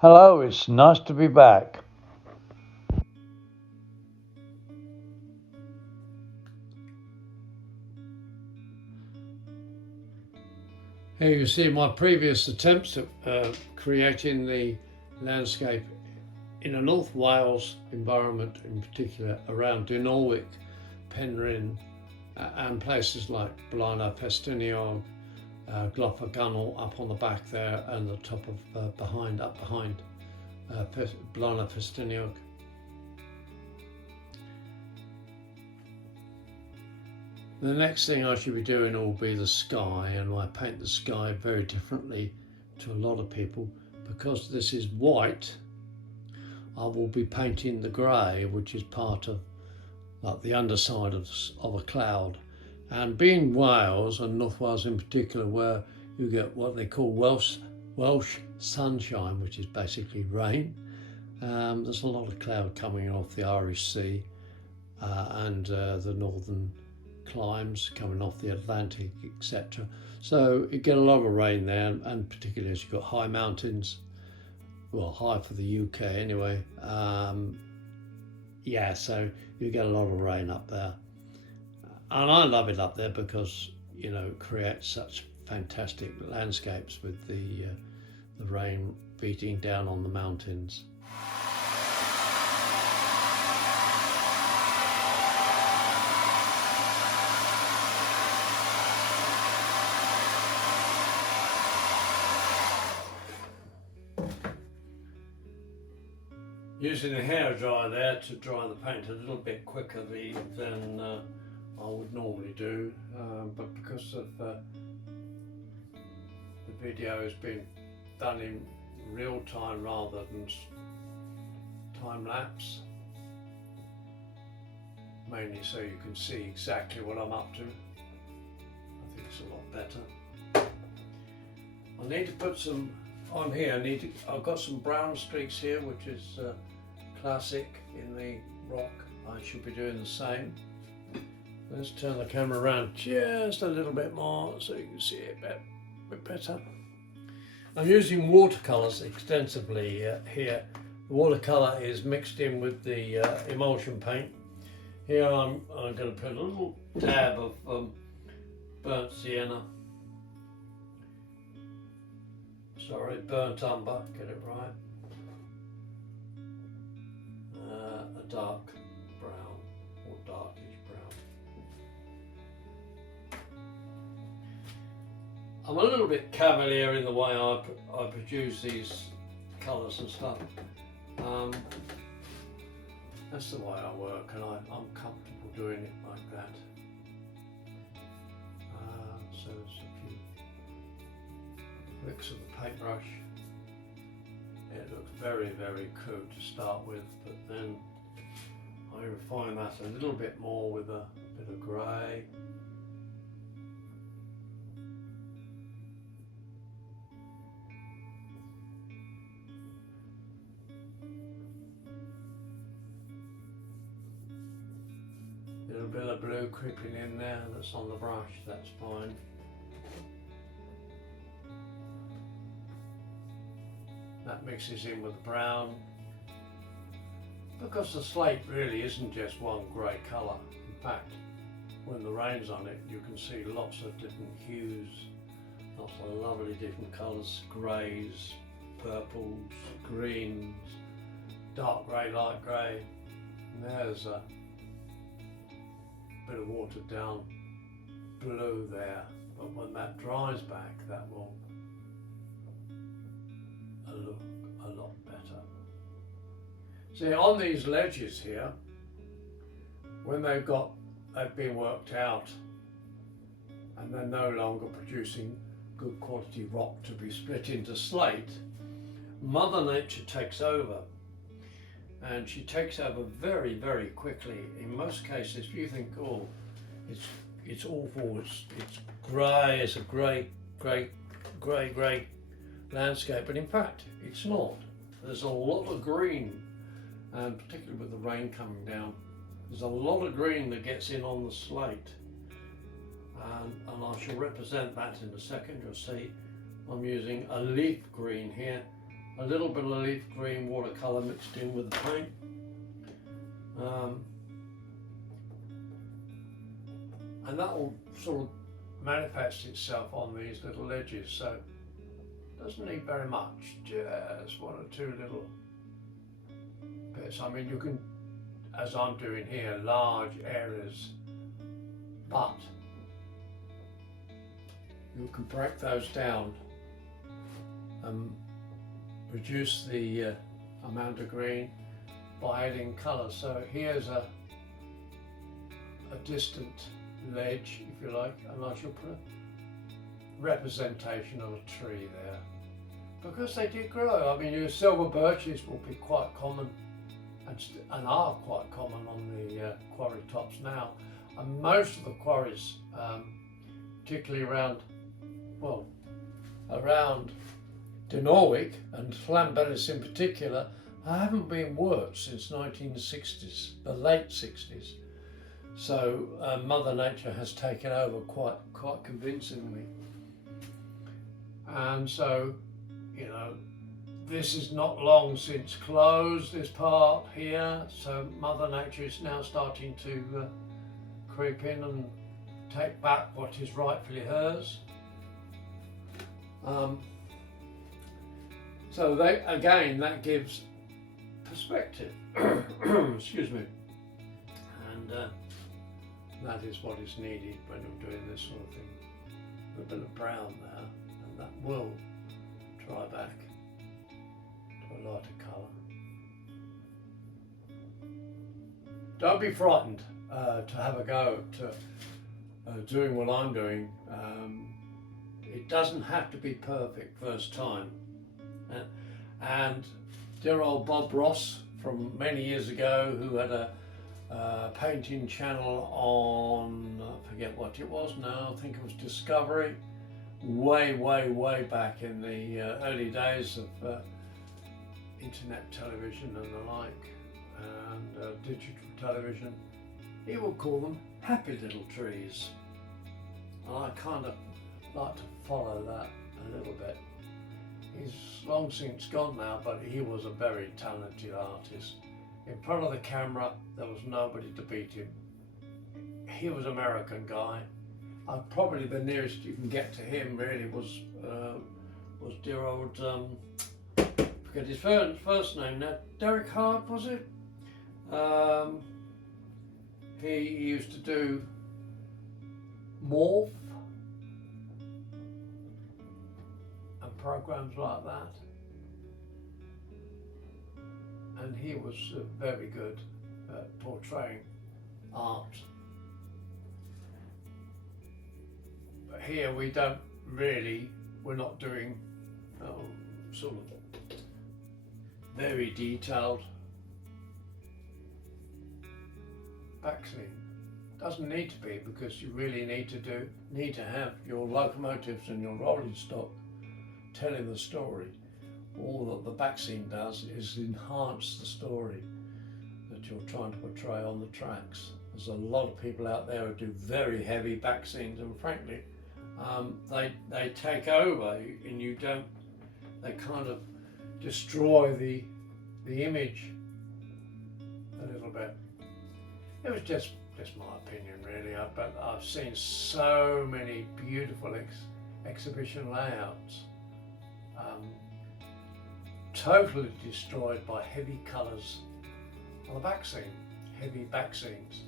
Hello, it's nice to be back. Here you see my previous attempts at creating the landscape in a North Wales environment, in particular around Dinorwic, Penryn, and places like Blaenau Festiniog, Glophagunnel up on the back there, and the top of up behind Blaenau Festiniog. The next thing I should be doing will be the sky, and I paint the sky very differently to a lot of people. Because this is white, I will be painting the grey, which is part of like the underside of a cloud. And being Wales, and North Wales in particular, where you get what they call Welsh sunshine, which is basically rain, there's a lot of cloud coming off the Irish Sea and the northern climes coming off the Atlantic, etc. So you get a lot of rain there, and particularly as you've got high mountains, well, high for the UK anyway. So you get a lot of rain up there, and I love it up there because it creates such fantastic landscapes with the rain beating down on the mountains. Using a hairdryer there to dry the paint a little bit quicker than I would normally do, but because of the video has been done in real time rather than time lapse, mainly so you can see exactly what I'm up to. I think it's a lot better. I need to put some on here. I've got some brown streaks here, which is classic in the rock. I should be doing the same. Let's turn the camera around just a little bit more so you can see it a bit better. I'm using watercolours extensively here. The watercolour is mixed in with the emulsion paint. Here I'm going to put a little dab of burnt sienna. Sorry, burnt umber, get it right. A dark brown or darkish brown. I'm a little bit cavalier in the way I produce these colours and stuff. That's the way I work, and I'm comfortable doing it like that. So there's a few flicks of the paintbrush. It looks very, very crude to start with, but then I refine that a little bit more with a bit of grey. A little bit of blue creeping in there, that's on the brush, that's fine. That mixes in with the brown, because the slate really isn't just one grey colour. In fact, when the rain's on it, you can see lots of different hues, lots of lovely different colours: greys, purples, greens, dark grey, light grey. And there's a bit of watered down blue there, but when that dries back, that will look a lot better. See, on these ledges here, when they've been worked out and they're no longer producing good quality rock to be split into slate, Mother Nature takes over, and she takes over very, very quickly. In most cases, you think, oh, it's awful, it's grey, it's a grey landscape, but in fact it's not. There's a lot of green, and particularly with the rain coming down, there's a lot of green that gets in on the slate, and I shall represent that in a second. You'll see I'm using a leaf green here, a little bit of leaf green watercolour mixed in with the paint. And that will sort of manifest itself on these little edges, so it doesn't need very much, just one or two little bits. I mean, you can, as I'm doing here, large areas, but you can break those down and reduce the amount of green by adding colour. So here's a distant ledge, if you like, and I shall put a representation of a tree there, because they did grow. I mean, your silver birches will be quite common and are quite common on the quarry tops now, and most of the quarries, particularly around Dinorwic and Llanberis in particular, haven't been worked since 1960s, the late 60s. So Mother Nature has taken over quite convincingly. And so, you know, this is not long since closed, this part here. So Mother Nature is now starting to creep in and take back what is rightfully hers. So that gives perspective. Excuse me. And that is what is needed when I'm doing this sort of thing. A bit of brown there, and that will dry back to a lighter colour. Don't be frightened to have a go at doing what I'm doing. It doesn't have to be perfect first time. And dear old Bob Ross from many years ago, who had a painting channel on, I forget what it was now, I think it was Discovery, way back in the early days of internet television and the like, and digital television. He would call them happy little trees. And I kind of like to follow that a little bit. He's long since gone now, but he was a very talented artist. In front of the camera, there was nobody to beat him. He was an American guy. Probably the nearest you can get to him really was dear old, forget his first name now, Derek Hart, was it? He used to do Morph and programs like that. And he was very good at portraying art. But here we're not doing sort of very detailed backscene. Doesn't need to be, because you really need to have your locomotives and your rolling stock telling the story. All that the backscene does is enhance the story that you're trying to portray on the tracks. There's a lot of people out there who do very heavy backscenes, and frankly, they take over, and they kind of destroy the image a little bit. It was just my opinion, really. But I've seen so many beautiful exhibition layouts totally destroyed by heavy colours on the back scene, heavy back scenes.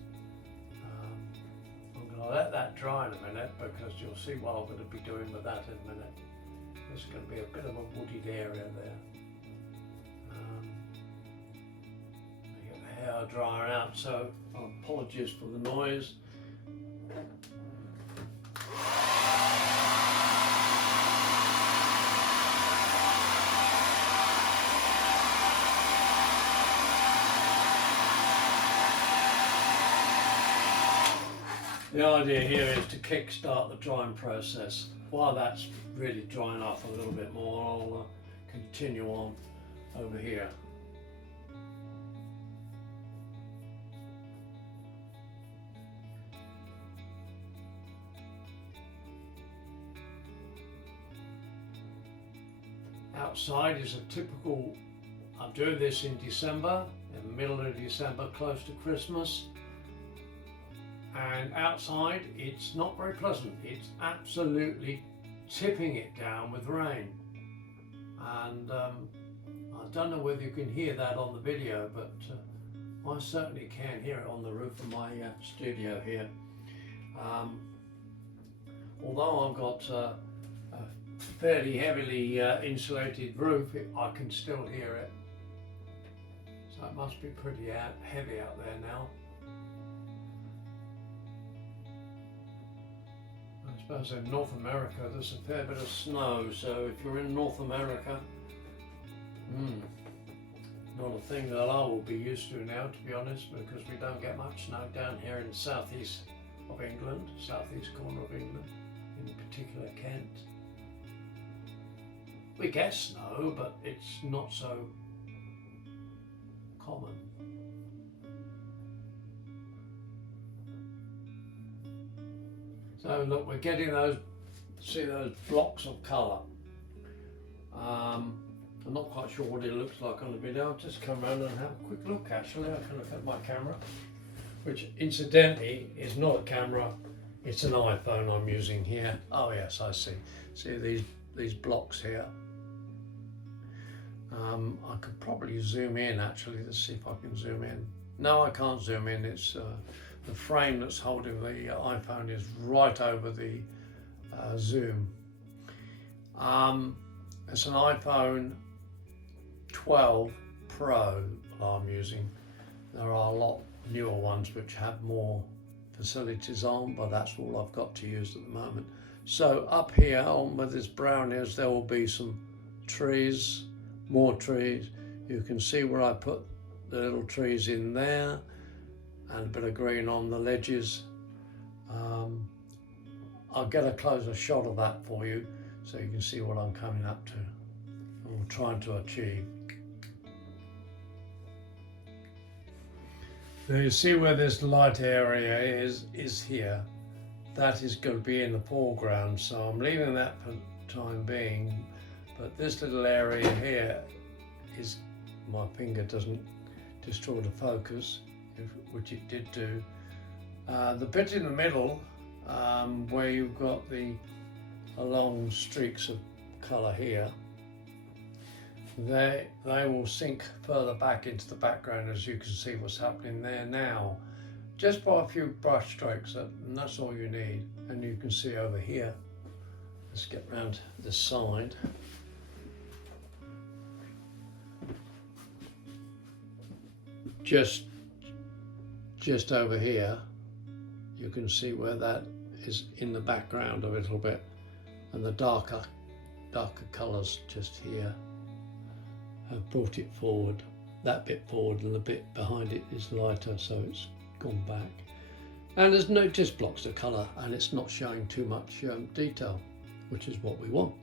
I'm going to let that dry in a minute, because you'll see what I'm going to be doing with that in a minute. There's going to be a bit of a wooded area there. Get the hair drying out, so apologies for the noise. The idea here is to kick-start the drying process. While that's really drying off a little bit more, I'll continue on over here. Now, outside is a typical, I'm doing this in December, in the middle of December, close to Christmas. And outside, it's not very pleasant. It's absolutely tipping it down with rain. And I don't know whether you can hear that on the video, but I certainly can hear it on the roof of my studio here. Although I've got a fairly heavily insulated roof, I can still hear it. So it must be pretty heavy out there now. I suppose in North America there's a fair bit of snow, so if you're in North America, not a thing that I will be used to now, to be honest, because we don't get much snow down here in the southeast of England, southeast corner of England, in particular Kent. We get snow, but it's not so common. So look, we're getting those, see those blocks of colour. I'm not quite sure what it looks like on the video. I'll just come around and have a quick look. Actually, I can look at my camera, which incidentally is not a camera, it's an iPhone I'm using here. Oh yes, I see. See these blocks here. I could probably zoom in actually. Let's see if I can zoom in. No, I can't zoom in. It's the frame that's holding the iPhone is right over the zoom. It's an iPhone 12 Pro I'm using. There are a lot newer ones which have more facilities on, but that's all I've got to use at the moment. So up here on where this brown is, there will be some trees, more trees. You can see where I put the little trees in there and a bit of green on the ledges. I'll get a closer shot of that for you so you can see what I'm coming up to or trying to achieve. So you see where this light area is here. That is going to be in the foreground, so I'm leaving that for the time being. But this little area here is, my finger doesn't distort the focus, which it did do. The bit in the middle, where you've got the long streaks of colour here, they will sink further back into the background, as you can see what's happening there now. Just by a few brush strokes, and that's all you need. And you can see over here, let's get round this side. Just over here, you can see where that is in the background a little bit, and the darker colours just here have brought it forward, that bit forward, and the bit behind it is lighter, so it's gone back. And there's no just blocks of colour, and it's not showing too much detail, which is what we want.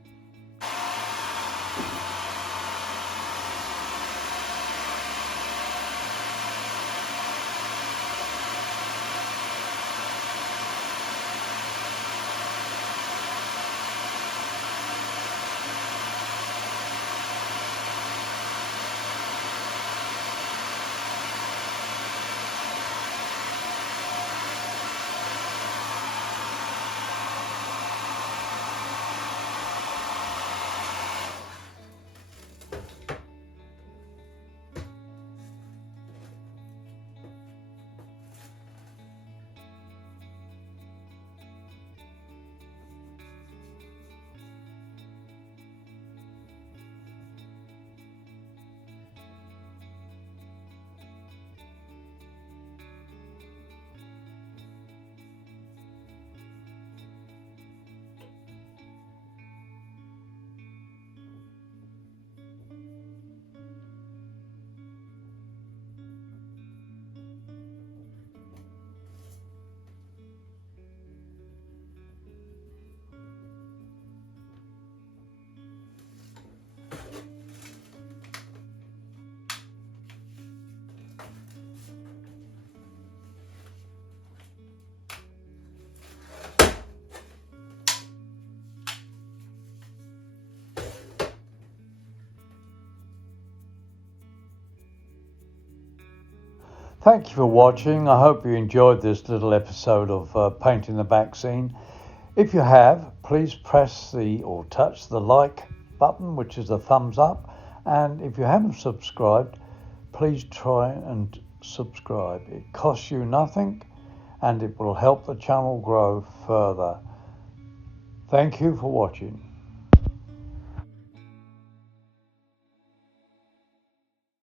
Thank you for watching. I hope you enjoyed this little episode of Painting the Back Scene. If you have, please press or touch the like button, which is the thumbs up. And if you haven't subscribed, please try and subscribe. It costs you nothing and it will help the channel grow further. Thank you for watching.